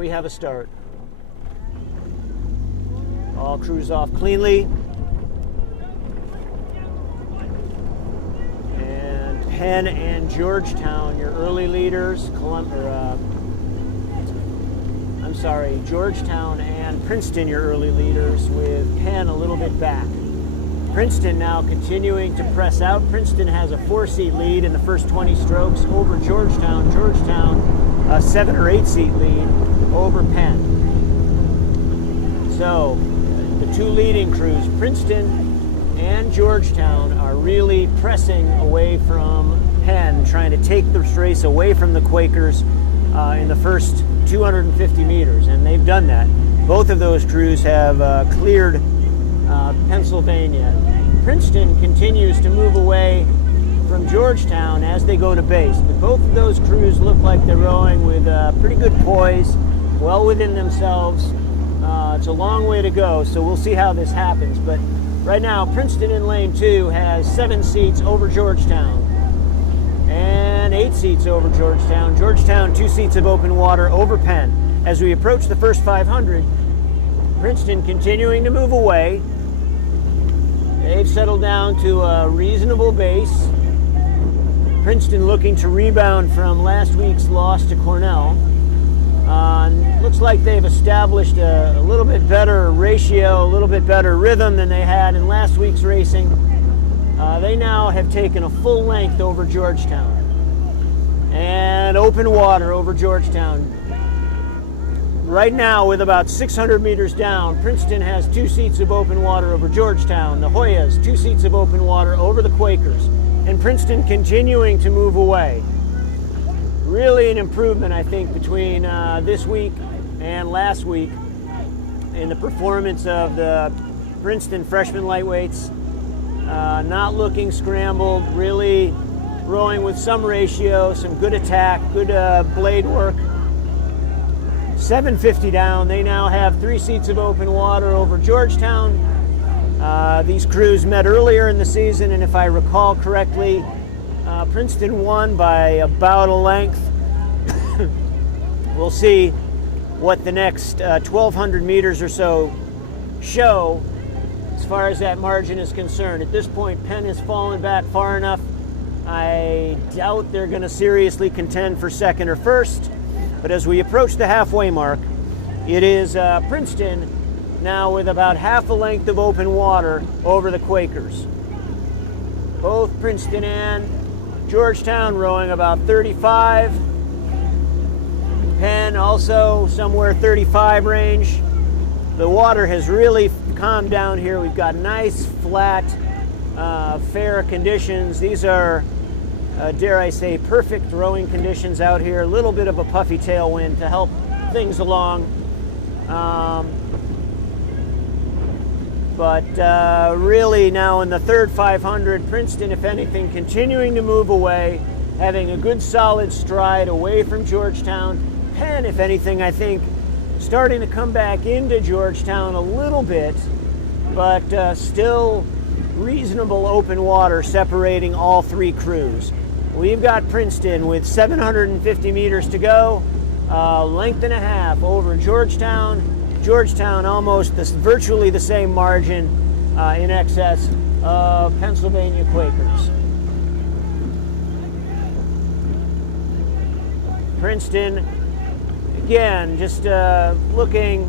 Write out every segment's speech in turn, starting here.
we have a start. All crews off cleanly. And Penn and Georgetown, your early leaders. Georgetown and Princeton, your early leaders, with Penn a little bit back. Princeton now continuing to press out. Princeton has a 4-seat lead in the first 20 strokes over Georgetown. Georgetown, a 7- or 8-seat lead over Penn. So the two leading crews, Princeton and Georgetown, are really pressing away from Penn, trying to take this race away from the Quakers in the first 250 meters, and they've done that. Both of those crews have cleared Pennsylvania. Princeton continues to move away from Georgetown as they go to base, but both of those crews look like they're rowing with pretty good poise, well within themselves. It's a long way to go, so we'll see how this happens. But right now, Princeton in lane 2 has 7 seats over Georgetown and 8 seats over Georgetown. Georgetown, 2 seats of open water over Penn. As we approach the first 500, Princeton continuing to move away. They've settled down to a reasonable base. Princeton looking to rebound from last week's loss to Cornell. Looks like they've established a little bit better ratio, a little bit better rhythm than they had in last week's racing. They now have taken a full length over Georgetown. And open water over Georgetown. Right now, with about 600 meters down, Princeton has 2 seats of open water over Georgetown. The Hoyas, 2 seats of open water over the Quakers. And Princeton continuing to move away. Really an improvement, I think, between this week and last week in the performance of the Princeton freshman lightweights. Not looking scrambled, really rowing with some ratio, some good attack, good blade work. 750 down, they now have 3 seats of open water over Georgetown. These crews met earlier in the season, and if I recall correctly, Princeton won by about a length. We'll see what the next 1,200 meters or so show as far as that margin is concerned. At this point, Penn has fallen back far enough. I doubt they're going to seriously contend for second or first. But as we approach the halfway mark, it is Princeton now with about half a length of open water over the Quakers. Both Princeton and Georgetown rowing about 35. Penn also somewhere 35 range. The water has really calmed down here. We've got nice, flat, fair conditions. These are dare I say, perfect rowing conditions out here. A little bit of a puffy tailwind to help things along. But really now in the third 500, Princeton, if anything, continuing to move away, having a good solid stride away from Georgetown. Penn, if anything, I think, starting to come back into Georgetown a little bit, but still reasonable open water separating all 3 crews. We've got Princeton with 750 meters to go, length and a half over Georgetown. Georgetown almost virtually the same margin in excess of Pennsylvania Quakers. Princeton, again, just looking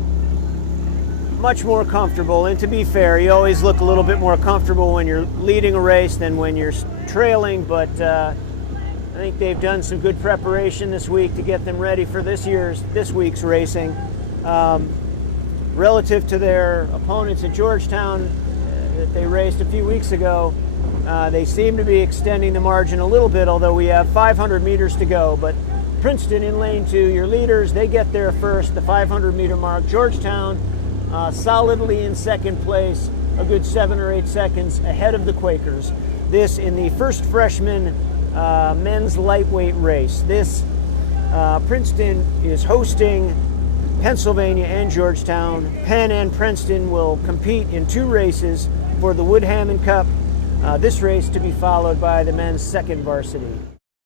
much more comfortable. And to be fair, you always look a little bit more comfortable when you're leading a race than when you're trailing, but I think they've done some good preparation this week to get them ready for this week's racing. Relative to their opponents at Georgetown that they raced a few weeks ago, they seem to be extending the margin a little bit, although we have 500 meters to go. But Princeton in lane 2, your leaders, they get there first, the 500-meter mark. Georgetown solidly in second place, a good 7 or 8 seconds ahead of the Quakers. This in the first freshman men's lightweight race. This Princeton is hosting Pennsylvania and Georgetown. Penn and Princeton will compete in 2 races for the Wood Hammond Cup. This race to be followed by the men's second varsity.